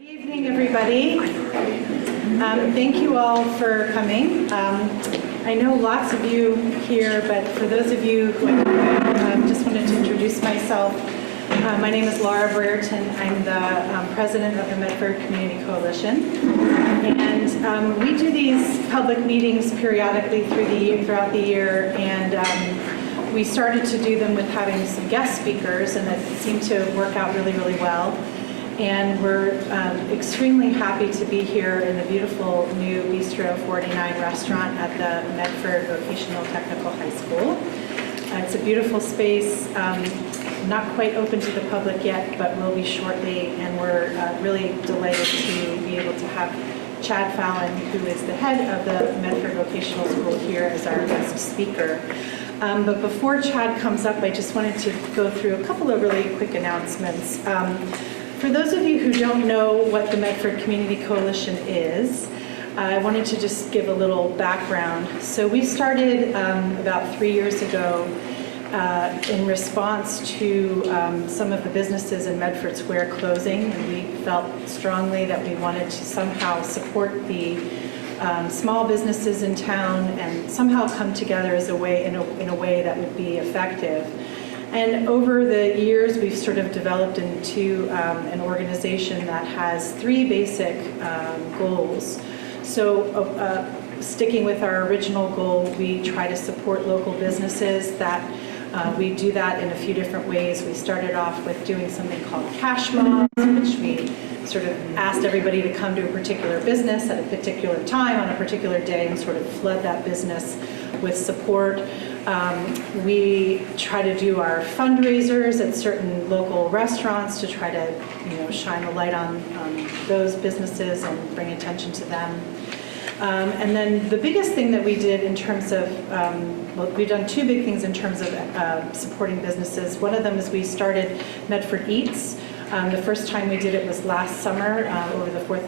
Good evening, everybody. Thank you all for coming. I know lots of you here, but for those of you who I just wanted to introduce myself. My name is Laura Brereton. I'm the president of the Medford Community Coalition. And we do these public meetings periodically throughout the year, and we started to do them with having some guest speakers, and it seemed to work out really, really well. And we're extremely happy to be here in the beautiful new Bistro 49 restaurant at the Medford Vocational Technical High School. It's a beautiful space, not quite open to the public yet, but will be shortly. And we're really delighted to be able to have Chad Fallon, who is the head of the Medford Vocational School, here as our guest speaker. But before Chad comes up, I just wanted to go through a couple of really quick announcements. For those of you who don't know what the Medford Community Coalition is, I wanted to just give a little background. So we started about 3 years ago in response to some of the businesses in Medford Square closing, and we felt strongly that we wanted to somehow support the small businesses in town and somehow come together as a way in a way that would be effective. And over the years, we've sort of developed into an organization that has three basic goals. So sticking with our original goal, we try to support local businesses. We do that in a few different ways. We started off with doing something called cash mobs, which we sort of asked everybody to come to a particular business at a particular time on a particular day and sort of flood that business with support. We try to do our fundraisers at certain local restaurants to try to, shine the light on those businesses and bring attention to them. And then the biggest thing that we did in terms of, we've done two big things in terms of supporting businesses. One of them is we started Medford Eats. The first time we did it was last summer,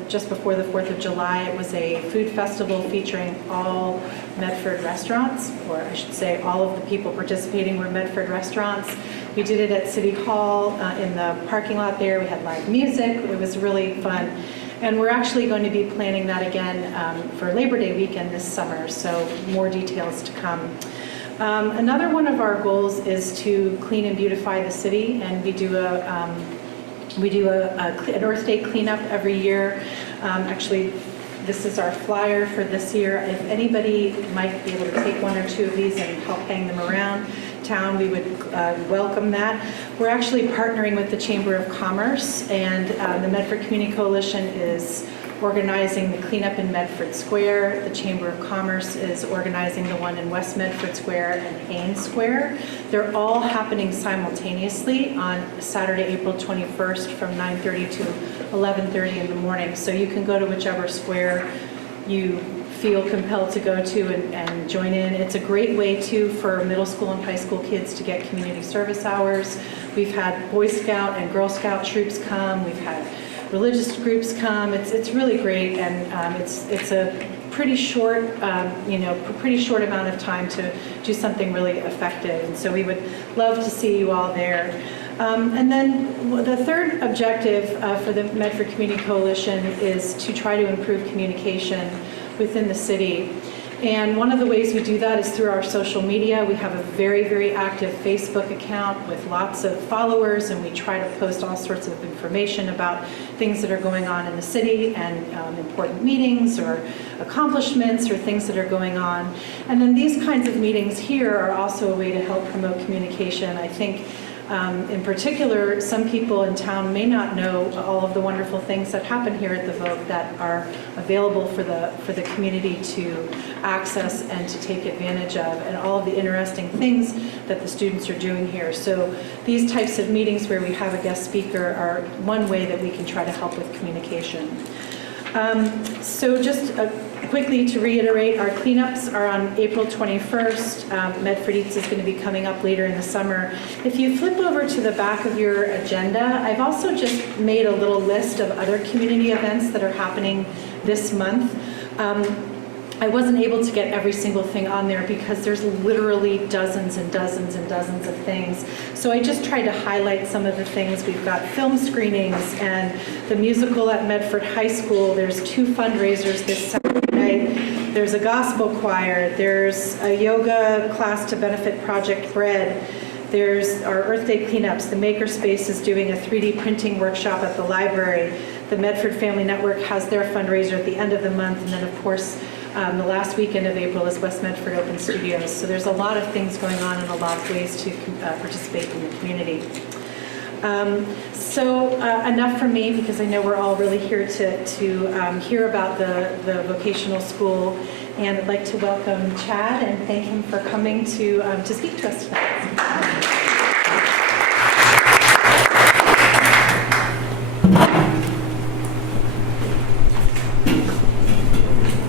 just before the 4th of July. It was a food festival featuring all Medford restaurants, or I should say all of the people participating were Medford restaurants. We did it at City Hall in the parking lot there. We had live music. It was really fun. And we're actually going to be planning that again for Labor Day weekend this summer, so more details to come. Another one of our goals is to clean and beautify the city, and we do an Earth Day cleanup every year. Actually, this is our flyer for this year. If anybody might be able to take one or two of these and help hang them around town, we would welcome that. We're actually partnering with the Chamber of Commerce, and the Medford Community Coalition is organizing the cleanup in Medford Square. The Chamber of Commerce is organizing the one in West Medford Square and Haynes Square. They're all happening simultaneously on Saturday, April 21st from 9:30 to 11:30 in the morning. So you can go to whichever square you feel compelled to go to and join in. It's a great way too for middle school and high school kids to get community service hours. We've had Boy Scout and Girl Scout troops come. We've had religious groups come. It's really great, and it's a pretty short pretty short amount of time to do something really effective. And so we would love to see you all there. And then the third objective for the Medford Community Coalition is to try to improve communication within the city. And one of the ways we do that is through our social media. We have a very, very active Facebook account with lots of followers, and we try to post all sorts of information about things that are going on in the city and important meetings or accomplishments or things that are going on. And then these kinds of meetings here are also a way to help promote communication. I think in particular, some people in town may not know all of the wonderful things that happen here at the Vogue that are available for the community to access and to take advantage of, and all of the interesting things that the students are doing here. So these types of meetings where we have a guest speaker are one way that we can try to help with communication. So just quickly to reiterate, our cleanups are on April 21st. Medford Eats is going to be coming up later in the summer. If you flip over to the back of your agenda, I've also just made a little list of other community events that are happening this month. I wasn't able to get every single thing on there because there's literally dozens and dozens and dozens of things. So I just tried to highlight some of the things. We've got film screenings and the musical at Medford High School. There's 2 fundraisers this Saturday night. There's a gospel choir. There's a yoga class to benefit Project Bread. There's our Earth Day cleanups. The Makerspace is doing a 3D printing workshop at the library. The Medford Family Network has their fundraiser at the end of the month. And then, of course, the last weekend of April is West Medford Open Studios. So there's a lot of things going on and a lot of ways to participate in the community. Enough from me, because I know we're all really here to hear about the vocational school. And I'd like to welcome Chad and thank him for coming to speak to us tonight.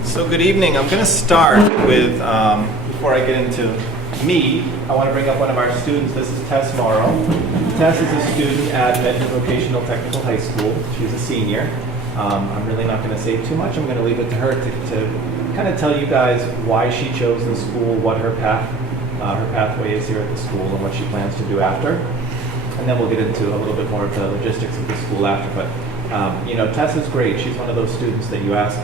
So good evening. I'm going to start with, before I get into me, I want to bring up one of our students. This is Tess Morrow. Tess is a student at Medford Vocational Technical High School. She's a senior. I'm really not going to say too much. I'm going to leave it to her to kind of tell you guys why she chose the school, what her pathway is here at the school, and what she plans to do after. And then we'll get into a little bit more of the logistics of the school after. But you know, Tess is great. She's one of those students that you ask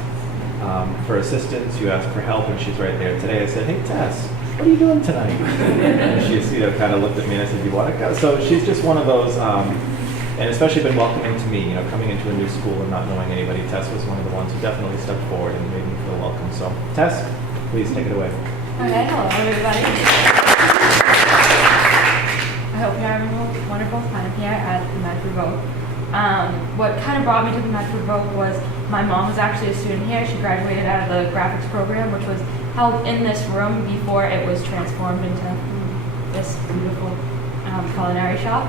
for assistance, you ask for help, and she's right there. Today I said, "Hey Tess, what are you doing tonight?" And she's kind of looked at me and I said, "You want to go?" So she's just one of those, and especially been welcoming to me. Coming into a new school and not knowing anybody. Tess was one of the ones who definitely stepped forward and made me feel welcome. So Tess, please take it away. Okay, hello everybody. I hope you're having a wonderful time here at the Medford Vogue. What kind of brought me to the Medford Vogue was my mom was actually a student here. She graduated out of the graphics program, which was held in this room before it was transformed into this beautiful culinary shop.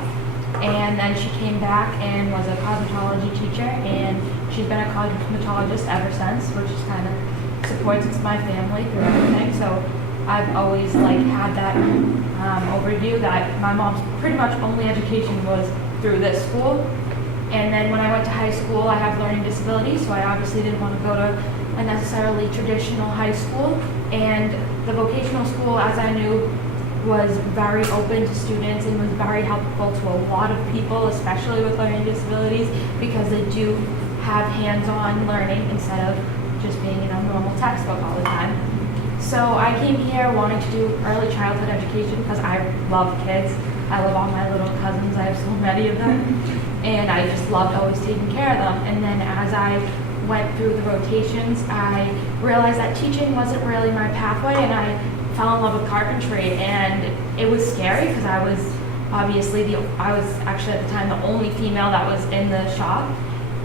And then she came back and was a cosmetology teacher, and she's been a cosmetologist ever since, which is kind of supports my family through everything. So I've always had that overview that my mom's pretty much only education was through this school. And then when I went to high school, I have learning disabilities, so I obviously didn't want to go to a necessarily traditional high school. And the vocational school, as I knew, was very open to students and was very helpful to a lot of people, especially with learning disabilities, because they do have hands-on learning instead of just being in a normal textbook all the time. So I came here wanting to do early childhood education because I love kids. I love all my little cousins. I have so many of them. And I just loved always taking care of them. And then as I went through the rotations, I realized that teaching wasn't really my pathway, and I fell in love with carpentry. And it was scary because I was actually at the time the only female that was in the shop.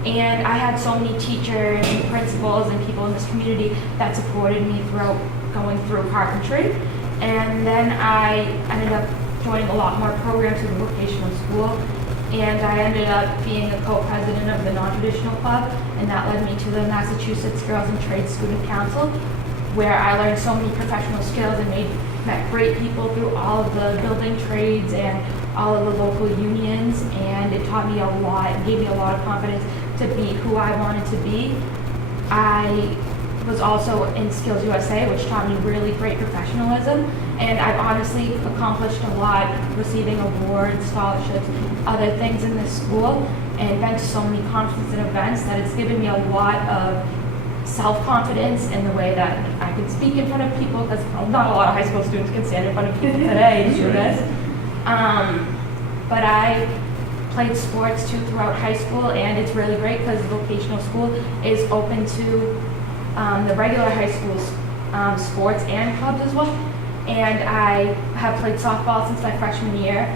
And I had so many teachers and principals and people in this community that supported me throughout going through carpentry. And then I ended up joining a lot more programs in the vocational school. And I ended up being a co-president of the non-traditional club, and that led me to the Massachusetts Girls in Trade Student Council, where I learned so many professional skills and met great people through all of the building trades and all of the local unions, and it taught me a lot and gave me a lot of confidence to be who I wanted to be. I was also in Skills USA, which taught me really great professionalism, and I've honestly accomplished a lot, receiving awards, scholarships, other things in this school, and been to so many conferences and events that it's given me a lot of self-confidence in the way that I can speak in front of people, because not a lot of high school students can stand in front of people today and do this. But I played sports too throughout high school, and it's really great because vocational school is open to the regular high school sports and clubs as well. And I have played softball since my freshman year.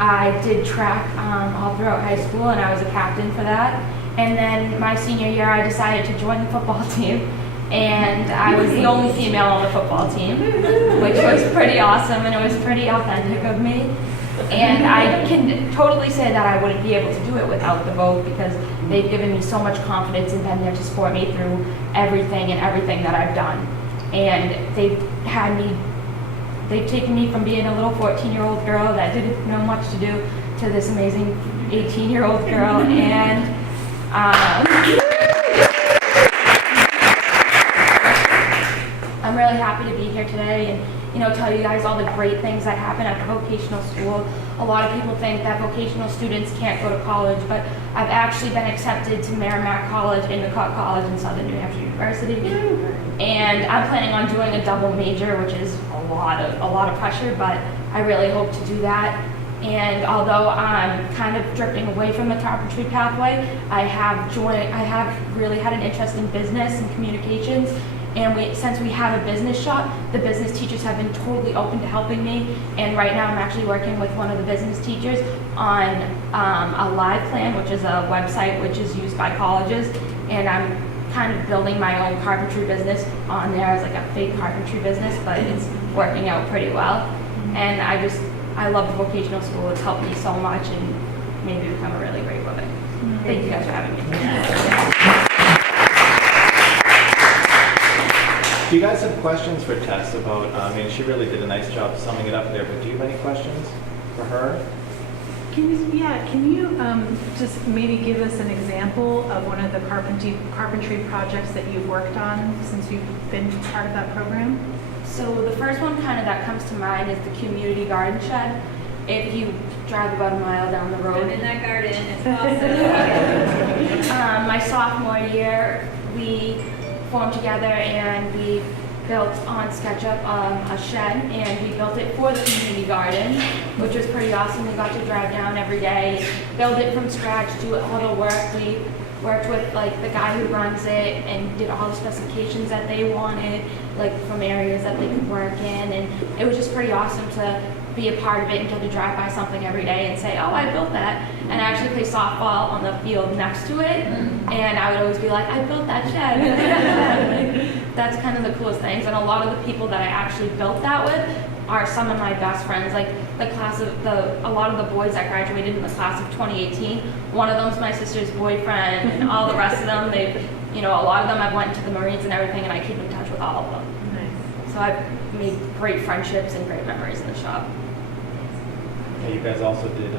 I did track all throughout high school, and I was a captain for that. And then my senior year, I decided to join the football team, and I was the only female on the football team, which was pretty awesome, and it was pretty authentic of me. And I can totally say that I wouldn't be able to do it without the Vogue, because they've given me so much confidence and been there to support me through everything that I've done. And they've taken me from being a little 14-year-old girl that didn't know much to do to this amazing 18-year-old girl. And I'm really happy to be here today and tell you guys all the great things that happen at the vocational school. A lot of people think that vocational students can't go to college, but I've actually been accepted to Merrimack College, Endicott College, and Southern New Hampshire University. And I'm planning on doing a double major, which is a lot of pressure, but I really hope to do that. And although I'm kind of drifting away from the carpentry pathway, I have really had an interest in business and communications. And since we have a business shop, the business teachers have been totally open to helping me. And right now I'm actually working with one of the business teachers on a live plan, which is a website which is used by colleges. And I'm kind of building my own carpentry business on there as like a fake carpentry business, but it's working out pretty well. And I love the vocational school. It's helped me so much and made me become a really great woman. Thank you guys for having me. Do you guys have questions for Tess about, she really did a nice job summing it up there, but do you have any questions for her? Can you just maybe give us an example of one of the carpentry projects that you've worked on since you've been part of that program? So the first one kind of that comes to mind is the community garden shed. If you drive about a mile down the road. I'm in that garden, it's awesome. My sophomore year, we formed together and we built on SketchUp a shed, and we built it for the community garden, which was pretty awesome. We got to drive down every day, build it from scratch, do all the work. We worked with like the guy who runs it and did all the specifications that they wanted, like from areas that they could work in, and it was just pretty awesome to be a part of it and get to drive by something every day and say, oh, I built that. And I actually play softball on the field next to it, and I would always be like, I built that shed. That's kind of the coolest things. And a lot of the people that I actually built that with are some of my best friends. Like a lot of the boys that graduated in the class of 2018, one of them's my sister's boyfriend, and all the rest of them, a lot of them I've went to the Marines and everything, and I keep in touch with all of them. Nice. So I've made great friendships and great memories in the shop. Yeah, you guys also did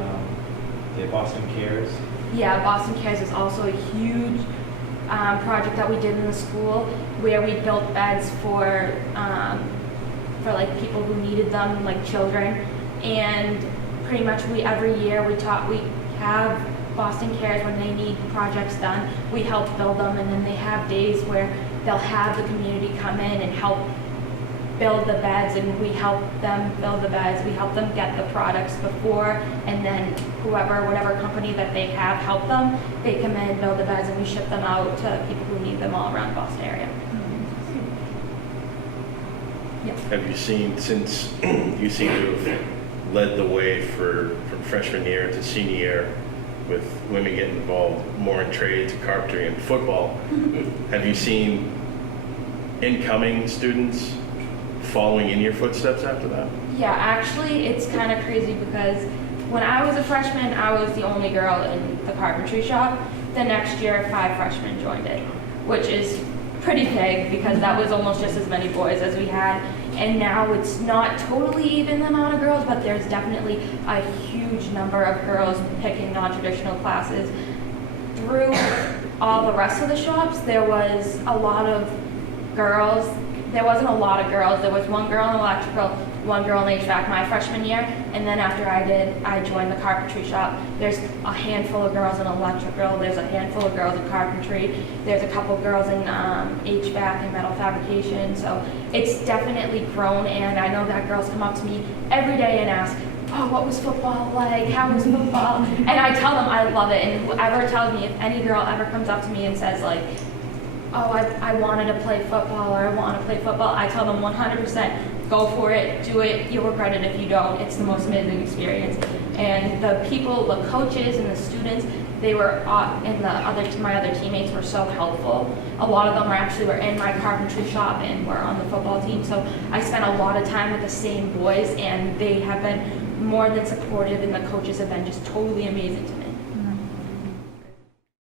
the Boston Cares. Yeah, Boston Cares is also a huge project that we did in the school, where we built beds for like people who needed them, like children. And pretty much every year we have Boston Cares when they need projects done. We help build them, and then they have days where they'll have the community come in and help build the beds, and we help them build the beds. We help them get the products before, and then whatever company that they have help them, they come in, build the beds, and we ship them out to people who need them all around the Boston area. Yep. Have you seen, since you seem to have led the way from freshman year to senior year with women getting involved more in trades, carpentry, and football, have you seen incoming students following in your footsteps after that? Yeah, actually, it's kind of crazy because when I was a freshman, I was the only girl in the carpentry shop. The next year, 5 freshmen joined it, which is pretty big because that was almost just as many boys as we had. And now it's not totally even the amount of girls, but there's definitely a huge number of girls picking non-traditional classes. Through all the rest of the shops, there was a lot of girls. There wasn't a lot of girls. There was one girl in electrical, one girl in HVAC my freshman year, and then after I joined the carpentry shop. There's a handful of girls in electrical, there's a handful of girls in carpentry, there's a couple girls in HVAC and metal fabrication, so it's definitely grown, and I know that girls come up to me every day and ask, oh, what was football like? How was football? And I tell them I love it, and whoever tells me, if any girl ever comes up to me and says like, oh, I wanted to play football, or I want to play football, I tell them 100%, go for it, do it, you'll regret it if you don't. It's the most amazing experience. And the people, the coaches and the students, they were, and my other teammates were so helpful. A lot of them were in my carpentry shop and were on the football team, so I spent a lot of time with the same boys, and they have been more than supportive, and the coaches have been just totally amazing to me.